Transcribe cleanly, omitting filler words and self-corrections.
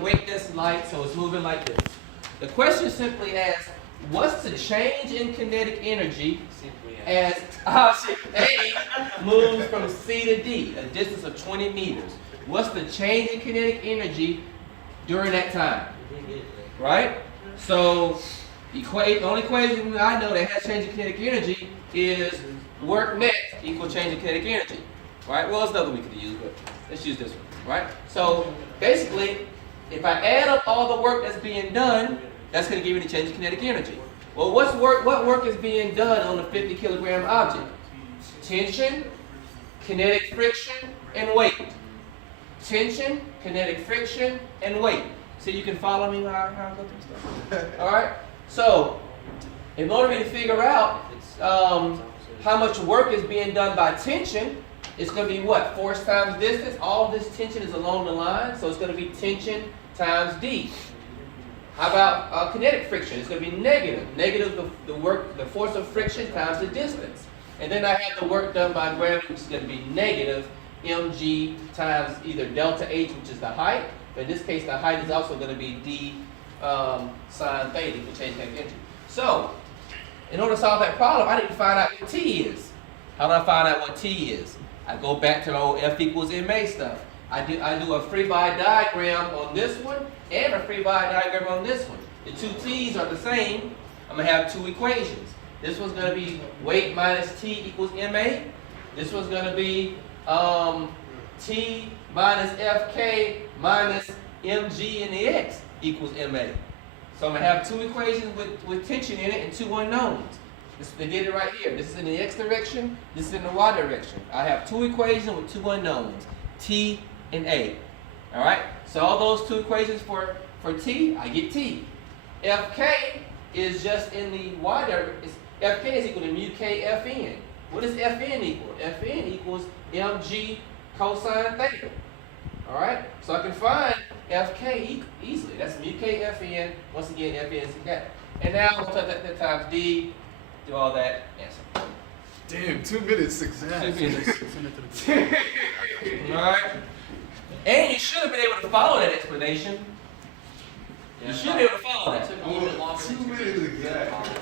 awake this light, so it's moving like this. The question simply asks, what's the change in kinetic energy as object A moves from C to D, a distance of 20 meters? What's the change in kinetic energy during that time? Right? So, the only equation I know that has change in kinetic energy is work net equal change in kinetic energy. Right? Well, there's another we could use, but let's use this one. Right? So, basically, if I add up all the work that's being done, that's going to give me the change in kinetic energy. Well, what work is being done on a 50 kilogram object? Tension, kinetic friction, and weight. Tension, kinetic friction, and weight. So you can follow me how I go through stuff. All right? So, in order for me to figure out how much work is being done by tension, it's going to be what? Force times distance. All of this tension is along the line, so it's going to be tension times D. How about kinetic friction? It's going to be negative. Negative the force of friction times the distance. And then I have the work done by gravity, which is going to be negative mg times either delta h, which is the height. But in this case, the height is also going to be d sine theta, equal change in kinetic energy. So, in order to solve that problem, I need to find out what T is. How do I find out what T is? I go back to the old F equals ma stuff. I do a free body diagram on this one and a free body diagram on this one. The two T's are the same. I'm going to have two equations. This one's going to be weight minus T equals ma. This one's going to be T minus Fk minus mg in the x equals ma. So I'm going to have two equations with tension in it and two unknowns. They did it right here. This is in the x direction. This is in the y direction. I have two equations with two unknowns, T and A. All right? So all those two equations for T, I get T. Fk is just in the y direction. Fk is equal to mu k Fn. What does Fn equal? Fn equals mg cosine theta. All right? So I can find Fk easily. That's mu k Fn. Once again, Fn is that. And now I'm going to take that times D, do all that, answer. Damn, 2 minutes exactly. 2 minutes. All right? And you should have been able to follow that explanation. You should be able to follow that. Oh, 2 minutes exactly.